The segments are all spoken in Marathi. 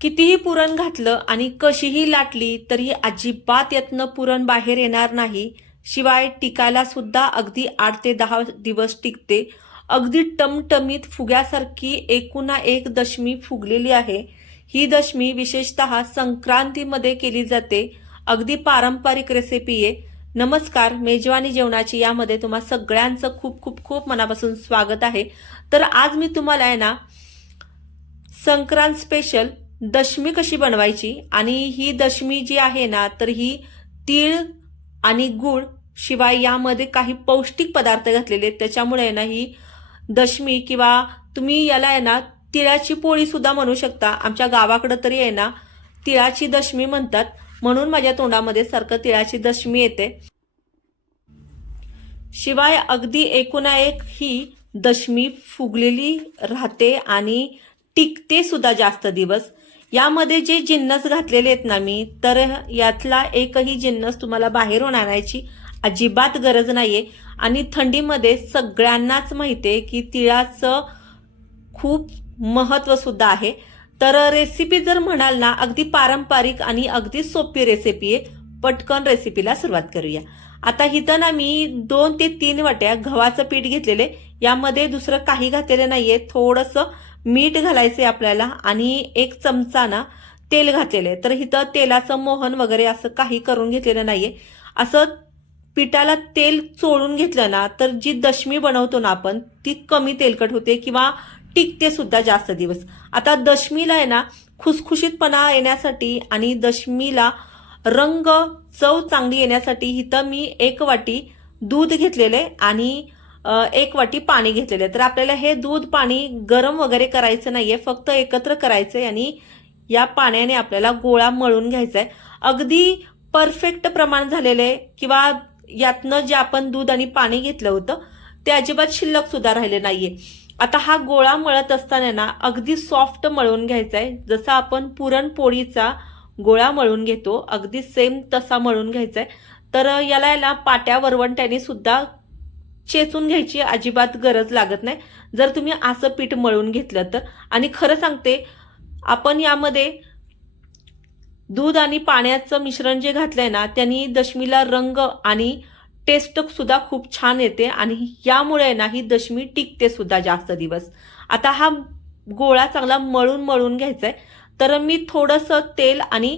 कितीही पुरण घातलं आणि कशीही लाटली तरी अजिबात यातनं पुरण बाहेर येणार नाही. शिवाय टिकायला सुद्धा अगदी आठ ते दहा दिवस टिकते. अगदी टमटमीत फुग्यासारखी एकूणा एक दशमी फुगलेली आहे. ही दशमी विशेषतः संक्रांतीमध्ये केली जाते. अगदी पारंपरिक रेसिपी आहे नमस्कार मेजवानी जेवणाची यामध्ये तुम्हा सगळ्यांचं खूप खूप खूप मनापासून स्वागत आहे. तर आज मी तुम्हाला आहे ना संक्रांत स्पेशल दशमी कशी बनवायची? आणि ही दशमी जी आहे ना तर ही तीळ आणि गुळ शिवाय यामध्ये काही पौष्टिक पदार्थ घातलेले आहेत. त्याच्यामुळे आहे ना ही दशमी किंवा तुम्ही याला आहे ना तिळाची पोळी सुद्धा म्हणू शकता. आमच्या गावाकडं तरी आहे ना तिळाची दशमी म्हणतात. म्हणून माझ्या तोंडामध्ये सारखं तिळाची दशमी येते. शिवाय अगदी एकूणा एक ही दशमी फुगलेली राहते आणि टिकते सुद्धा जास्त दिवस. यामध्ये जे जिन्नस घातलेले आहेत ना मी तर यातला एकही जिन्नस तुम्हाला बाहेरून आणायची अजिबात गरज नाहीये. आणि थंडीमध्ये सगळ्यांनाच माहिती आहे की तिळाचं खूप महत्त्व सुद्धा आहे. तर रेसिपी जर म्हणाल ना अगदी पारंपरिक आणि अगदी सोपी रेसिपी आहे. पटकन रेसिपीला सुरुवात करूया. आता इथं ना मी दोन ते तीन वाट्या गव्हाचं पीठ घेतलेले यामध्ये दुसरं काही घातलेलं नाहीये. थोडंसं मीठ घालायचंय आपल्याला आणि एक चमचा ना तेल घातलेलं आहे. तर इथं तेलाचं मोहन वगैरे असं काही करून घेतलेलं नाहीये. असं पिठाला तेल चोळून घेतलं ना तर जी दशमी बनवतो ना आपण ती कमी तेलकट होते किंवा टिकते सुद्धा जास्त दिवस. आता दशमीला आहे ना खुसखुशीतपणा येण्यासाठी आणि दशमीला रंग चव चांगली येण्यासाठी इथं मी एक वाटी दूध घेतलेले आणि एक वाटी पाणी घेतलेले तर आपल्याला हे दूध पाणी गरम वगैरे करायचं नाहीये फक्त एकत्र करायचंय आणि या पाण्याने आपल्याला गोळा मळून घ्यायचा आहे अगदी परफेक्ट प्रमाण झालेलं आहे किंवा यातनं जे आपण दूध आणि पाणी घेतलं होतं ते अजिबात शिल्लक सुद्धा राहिले नाहीये. आता हा गोळा मळत असताना ना अगदी सॉफ्ट मळून घ्यायचा आहे जसा आपण पुरणपोळीचा गोळा मळून घेतो अगदी सेम तसा मळून घ्यायचा आहे तर याला याला पाट्या वरवंट्याने सुद्धा चेचून घ्यायची अजिबात गरज लागत नाही. जर तुम्ही असं पीठ मळून घेतलं तर. आणि खरं सांगते आपण यामध्ये दूध आणि पाण्याचं मिश्रण जे घातलंय ना त्यांनी दशमीला रंग आणि टेस्ट सुद्धा खूप छान येते आणि यामुळे ना ही दशमी टिकते सुद्धा जास्त दिवस. आता हा गोळा चांगला मळून मळून घ्यायचा आहे तर मी थोडंसं तेल आणि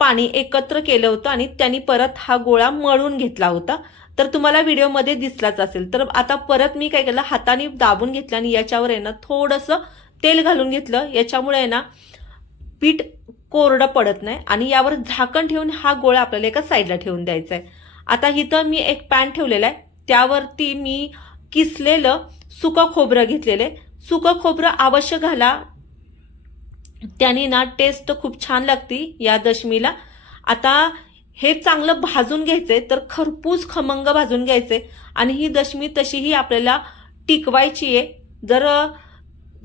पाणी एकत्र केलं होतं आणि त्यांनी परत हा गोळा मळून घेतला होता. तर तुम्हाला व्हिडिओमध्ये दिसलाच असेल. तर आता परत मी काय केलं हाताने दाबून घेतलं आणि याच्यावर आहे ना थोडंसं तेल घालून घेतलं. याच्यामुळे आहे ना पीठ कोरडं पडत नाही आणि यावर झाकण ठेवून हा गोळा आपल्याला एका साईडला ठेवून द्यायचा आहे. आता इथं मी एक पॅन ठेवलेला आहे. त्यावरती मी किसलेलं सुकं खोबरं घेतलेलं आहे. सुकं खोबरं अवश्य घाला. त्याने ना टेस्ट खूप छान लागते या दशमीला. आता हे चांगलं भाजून घ्यायचंय तर खरपूस खमंग भाजून घ्यायचे आणि ही दशमी तशीही आपल्याला टिकवायची आहे. जर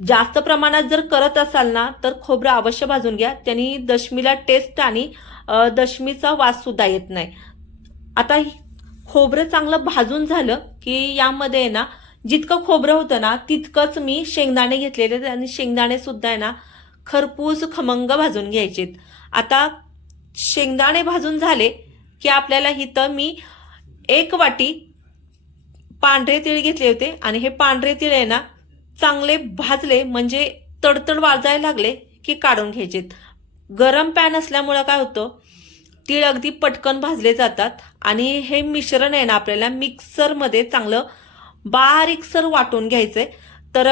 जास्त प्रमाणात जर करत असाल ना तर खोबरं अवश्य भाजून घ्या. त्यांनी दशमीला टेस्ट आणि दशमीचा वास सुद्धा येत नाही. आता खोबरं चांगलं भाजून झालं की यामध्ये आहे ना जितकं खोबरं होतं ना तितकंच मी शेंगदाणे घेतलेले आणि शेंगदाणे सुद्धा आहे ना खरपूस खमंग भाजून घ्यायचेत. आता शेंगदाणे भाजून झाले की आपल्याला इथं मी एक वाटी पांढरे तीळ घेतले होते. आणि हे पांढरे तीळ आहे ना चांगले भाजले म्हणजे तडतड वाजायला लागले की काढून घ्यायचेत गरम पॅन असल्यामुळं काय होतं तीळ अगदी पटकन भाजले जातात. आणि हे मिश्रण आहे ना आपल्याला मिक्सरमध्ये चांगलं बारीकसर वाटून घ्यायचं आहे तर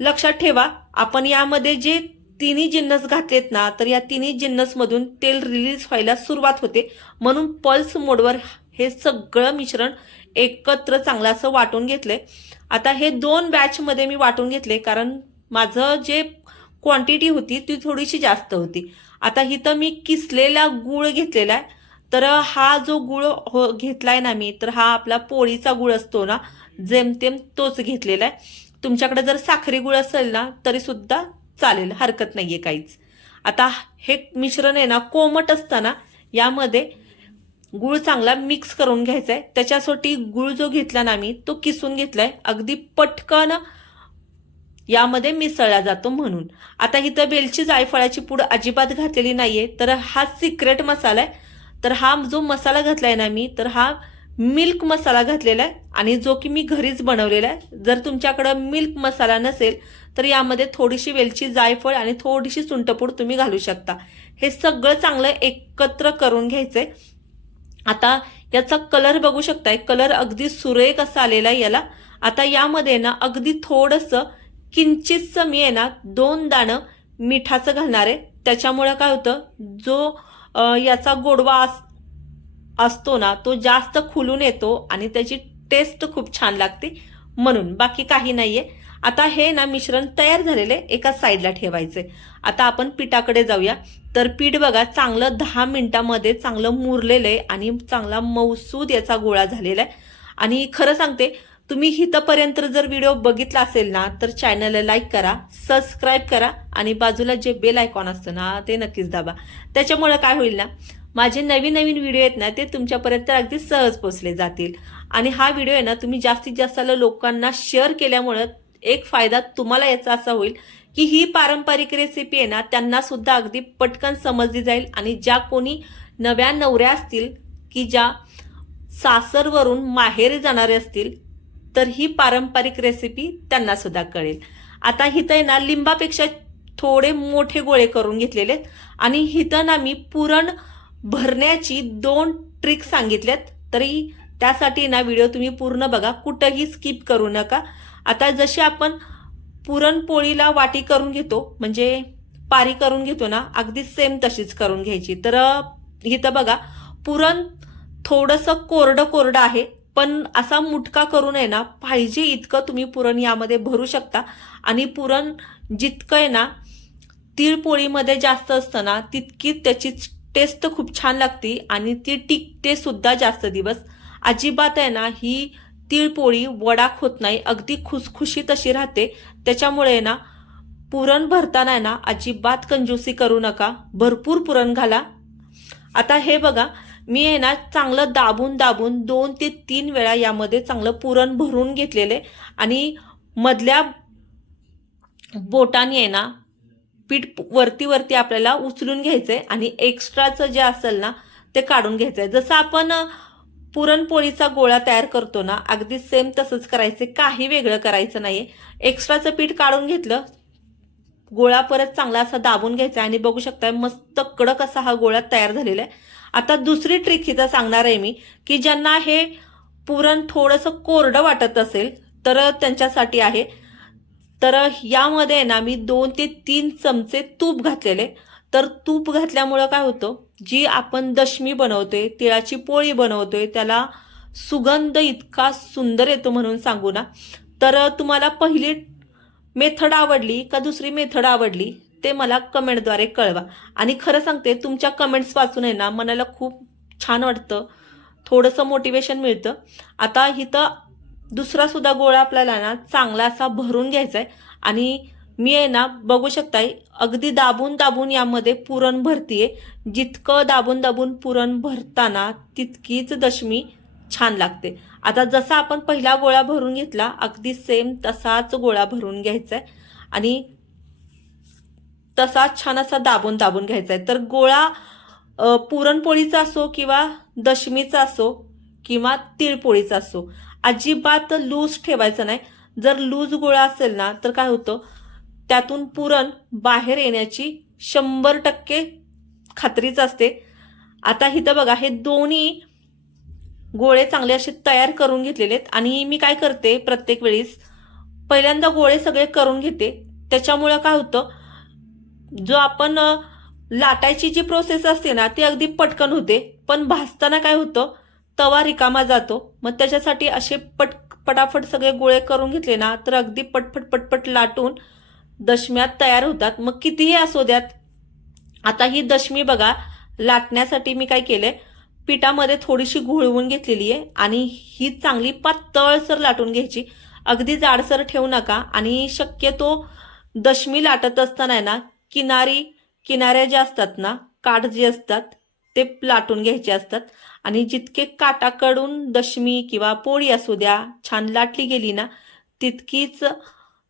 लक्षात ठेवा आपण यामध्ये जे तिन्ही जिन्नस घातलेत ना तर या तिन्ही जिन्नसमधून तेल रिलीज व्हायला सुरुवात होते. म्हणून पल्स मोडवर हे सगळं मिश्रण एकत्र चांगलं असं वाटून घेतलंय. आता हे दोन बॅचमध्ये मी वाटून घेतले कारण माझं जे क्वांटिटी होती ती थोडीशी जास्त होती. आता इथं मी किसलेला गुळ घेतलेला आहे. तर हा जो गुळ हो घेतलाय ना मी तर हा आपला पोळीचा गुळ असतो ना जेमतेम तोच घेतलेला आहे. तुमच्याकडे जर साखरी गुळ असेल ना तरी सुद्धा चालेल हरकत नाहीये काहीच. आता हे मिश्रण आहे ना कोमट असताना यामध्ये गुळ चांगला मिक्स करून घ्यायचा आहे त्याच्यासाठी गुळ जो घेतला ना मी तो किसून घेतलाय. अगदी पटकन यामध्ये मिसळला जातो म्हणून. आता इथं बेलची जायफळाची पूड अजिबात घातलेली नाहीये. तर हा सिक्रेट मसाला आहे तर हा जो मसाला घातलाय ना मी तर हा मिल्क मसाला घातलेला आहे आणि जो की मी घरीच बनवलेला आहे. जर तुमच्याकडं मिल्क मसाला नसेल तर यामध्ये थोडीशी वेलची जायफळ आणि थोडीशी सुंटपूड तुम्ही घालू शकता. हे सगळं चांगलं एकत्र करून घ्यायचंय. आता याचा कलर बघू शकताय. कलर अगदी सुरेख असा आलेला आहे याला. आता यामध्ये ना अगदी थोडंसं किंचितचं मी आहे ना दोन दाणं मिठाचं घालणार आहे. त्याच्यामुळं काय होतं? जो याचा गोडवा अस असतो ना तो जास्त खुलून येतो आणि त्याची टेस्ट खूप छान लागते म्हणून. बाकी काही नाहीये. आता हे ना मिश्रण तयार झालेले एका साईडला ठेवायचे. आता आपण पिठाकडे जाऊया. तर पीठ बघा चांगलं दहा मिनिटामध्ये चांगलं मुरलेलं आहे आणि चांगला मौसूद याचा गोळा झालेला आहे. आणि खरं सांगते तुम्ही इथंपर्यंत जर व्हिडिओ बघितला असेल ना तर चॅनलला लाईक करा सबस्क्राईब करा आणि बाजूला जे बेल आयकॉन असतं ना ते नक्कीच दाबा. त्याच्यामुळे काय होईल ना माझे नवीन नवीन व्हिडिओ आहेत ना ते तुमच्यापर्यंत अगदी सहज पोचले जातील. आणि हा व्हिडिओ आहे ना तुम्ही जास्तीत जास्त लोकांना शेअर केल्यामुळं एक फायदा तुम्हाला याचा असा होईल की ही पारंपरिक रेसिपी आहे ना त्यांना सुद्धा अगदी पटकन समजली जाईल. आणि ज्या कोणी नव्या नवऱ्या असतील की ज्या सासरवरून माहेरी जाणारे असतील तर ही पारंपरिक रेसिपी त्यांना सुद्धा कळेल. आता हिथं आहे ना लिंबापेक्षा थोडे मोठे गोळे करून घेतलेले आहेत. आणि हिथं ना मी पुरण भरण्याची दोन ट्रिक सांगितल्यात तरी त्यासाठी ना व्हिडिओ तुम्ही पूर्ण बघा. कुठंही स्किप करू नका. आता जशी आपण पुरणपोळीला वाटी करून घेतो म्हणजे पारी करून घेतो ना अगदी सेम तशीच करून घ्यायची. तर इथं बघा पुरण थोडंसं कोरडं कोरडं आहे पण असा मुटका करून आहे ना पाहिजे इतकं तुम्ही पुरण यामध्ये भरू शकता. आणि पुरण जितकं आहे ना तिळपोळीमध्ये जास्त असतं ना तितकी त्याची टेस्ट खूप छान लागते आणि ती टिकते सुद्धा जास्त दिवस. अजिबात आहे ना ही तिळपोळी वडाक होत नाही अगदी खुसखुशीत अशी राहते. त्याच्यामुळे ना पुरण भरताना आहे ना अजिबात कंजूसी करू नका. भरपूर पुरण घाला. आता हे बघा मी आहे ना चांगलं दाबून दाबून दोन ते तीन वेळा यामध्ये चांगलं पुरण भरून घेतलेले. आणि मधल्या बोटाने आहे ना पीठ वरती वरती आपल्याला उचलून घ्यायचं आहे आणि एक्स्ट्राचं जे असेल ना ते काढून घ्यायचं आहे जसं आपण पुरणपोळीचा गोळा तयार करतो ना अगदी सेम तसंच करायचं काही वेगळं करायचं नाही एक्स्ट्राचं पीठ काढून घेतलं गोळा परत चांगला असा दाबून घ्यायचा आणि बघू शकताय मस्त कडक असा हा गोळा तयार झालेला आहे आता दुसरी ट्रिक हिचा सांगणार आहे मी की ज्यांना हे पुरण थोडंसं कोरडं वाटत असेल तर त्यांच्यासाठी आहे तर यामध्ये आहे ना मी दोन ते तीन चमचे तूप घातलेले. तर तूप घातल्यामुळं काय होतं जी आपण दशमी बनवतोय तिळाची पोळी बनवतोय त्याला सुगंध इतका सुंदर येतो म्हणून सांगू ना. तर तुम्हाला पहिली मेथड आवडली का दुसरी मेथड आवडली ते मला कमेंटद्वारे कळवा. आणि खरं सांगते तुमच्या कमेंट्स वाचून आहे ना मनाला खूप छान वाटतं. थोडंसं मोटिवेशन मिळतं. आता इथं दुसरा सुद्धा गोळा आपल्याला ना चांगला असा भरून घ्यायचा आहे आणि मी आहे ना बघू शकताय अगदी दाबून दाबून यामध्ये पुरण भरतीये. जितकं दाबून दाबून पुरण भरताना तितकीच दशमी छान लागते. आता जसा आपण पहिला गोळा भरून घेतला अगदी सेम तसाच गोळा भरून घ्यायचा आहे आणि तसाच छान असा दाबून दाबून घ्यायचा आहे तर गोळा पुरणपोळीचा असो किंवा दशमीचा असो किंवा तिळपोळीचा असो अजिबात लूज ठेवायचं नाही. जर लूज गोळा असेल ना तर काय होतं? त्यातून पुरण बाहेर येण्याची शंभर टक्के खात्रीच असते. आता इथं बघा हे दोन्ही गोळे चांगले असे तयार करून घेतलेले आहेत आणि मी काय करते प्रत्येक वेळेस पहिल्यांदा गोळे सगळे करून घेते. त्याच्यामुळं काय होतं? जो आपण लाटायची जी प्रोसेस असते ना ती अगदी पटकन होते. पण भाजताना काय होतं? तवा रिकामा जातो मग त्याच्यासाठी असे पट पटापट सगळे गोळे करून घेतले ना तर अगदी पटपट पटपट लाटून दशम्यात तयार होतात. मग कितीही असू द्यात आता ही दशमी बघा लाटण्यासाठी मी काय केले पिठामध्ये थोडीशी घोळवून घेतलेली आहे आणि ही चांगली पातळसर लाटून घ्यायची. अगदी जाडसर ठेवू नका आणि शक्यतो दशमी लाटत असताना आहे ना किनारी किनाऱ्या ज्या असतात ना काठ जे असतात ते लाटून घ्यायचे असतात. आणि जितके काटाकडून दशमी किंवा पोळी असू द्या छान लाटली गेली ना तितकीच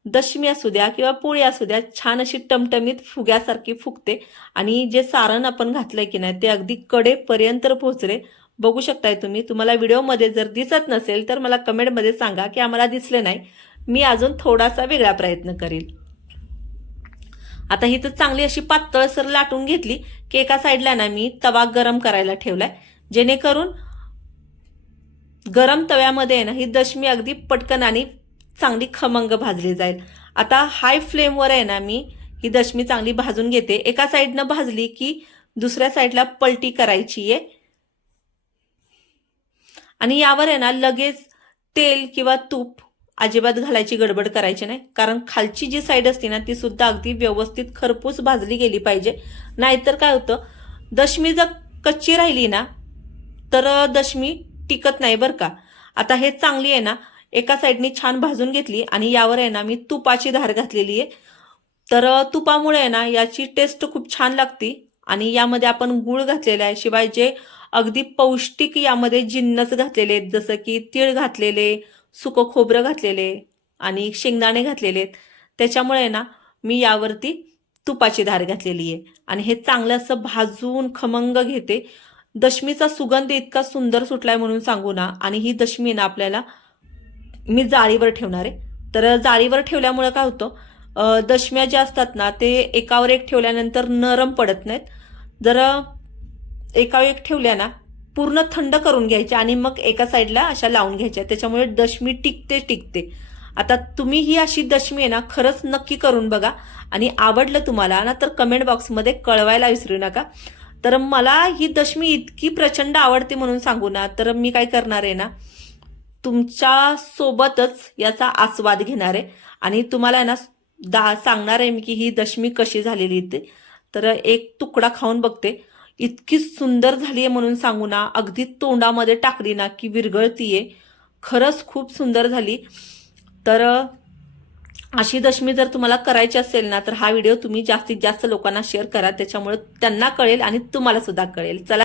दशमी असू द्या किंवा पोळी असू द्या छान अशी टमटमीत फुग्यासारखी फुगते. आणि जे सारण आपण घातलंय की नाही ते अगदी कडेपर्यंत पोहोचले. बघू शकताय तुम्ही तुम्हाला व्हिडिओमध्ये जर दिसत नसेल तर मला कमेंटमध्ये सांगा की आम्हाला दिसले नाही. मी अजून थोडासा वेगळा प्रयत्न करेल. आता ही तर चांगली अशी पातळसर लाटून घेतली की एका साईडला ना मी तवा गरम करायला ठेवलाय. जेणेकरून गरम तव्यामध्ये आहे ना ही दशमी अगदी पटकन आणि चांगली खमंग भाजली जाईल. आता हाय फ्लेमवर आहे ना मी ही दशमी चांगली भाजून घेते. एका साईडनं भाजली की दुसऱ्या साईडला पलटी करायची आहे. आणि यावर आहे ना लगेच तेल किंवा तूप अजिबात घालायची गडबड करायची नाही. कारण खालची जी साईड असते ना ती सुद्धा अगदी व्यवस्थित खरपूस भाजली गेली पाहिजे. नाहीतर काय होतं दशमी जर कच्ची राहिली ना तर दशमी टिकत नाही बरं का. आता हे चांगली आहे ना एका साईडनी छान भाजून घेतली आणि यावर आहे ना मी तुपाची धार घातलेली आहे. तर तुपामुळे आहे ना याची टेस्ट खूप छान लागते आणि यामध्ये आपण गूळ घातलेला आहे. शिवाय जे अगदी पौष्टिक यामध्ये जिन्नस घातलेले आहेत जसं की तीळ घातलेले सुकं खोबरं घातलेले आणि शेंगदाणे घातलेले आहेत त्याच्यामुळे ना मी यावरती तुपाची धार घातलेली आहे. आणि हे चांगलं असं भाजून खमंग घेते. दशमीचा सुगंध इतका सुंदर सुटलाय म्हणून सांगू ना आणि ही दशमी ना आपल्याला मी जाळीवर ठेवणार आहे. तर जाळीवर ठेवल्यामुळं काय होतं दशम्या ज्या असतात ना ते एकावर एक ठेवल्यानंतर नरम पडत नाहीत. जर एकावर एक ठेवल्या ना पूर्ण थंड करून घ्यायच्या आणि मग एका साईडला अशा लावून घ्यायच्या. त्याच्यामुळे दशमी टिकते टिकते. आता तुम्ही ही अशी दशमी आहे ना खरंच नक्की करून बघा. आणि आवडलं तुम्हाला ना तर कमेंट बॉक्समध्ये कळवायला विसरू नका. तर मला ही दशमी इतकी प्रचंड आवडते म्हणून सांगू ना तर मी काय करणार आहे ना तुमच्या सोबतच याचा आस्वाद घेणार आहे. आणि तुम्हाला आहे ना दा सांगणार आहे मी की ही दशमी कशी झालेली ते तर एक तुकडा खाऊन बघते. इतकी सुंदर झाली आहे म्हणून सांगू ना अगदी तोंडामध्ये टाकली ना की विरघळतीये. खरंच खूप सुंदर झाली. तर अशी दशमी जर तुम्हाला करायची असेल ना तर हा व्हिडिओ तुम्ही जास्तीत जास्त लोकांना शेअर करा. त्याच्यामुळे त्यांना कळेल आणि तुम्हाला सुद्धा कळेल. चला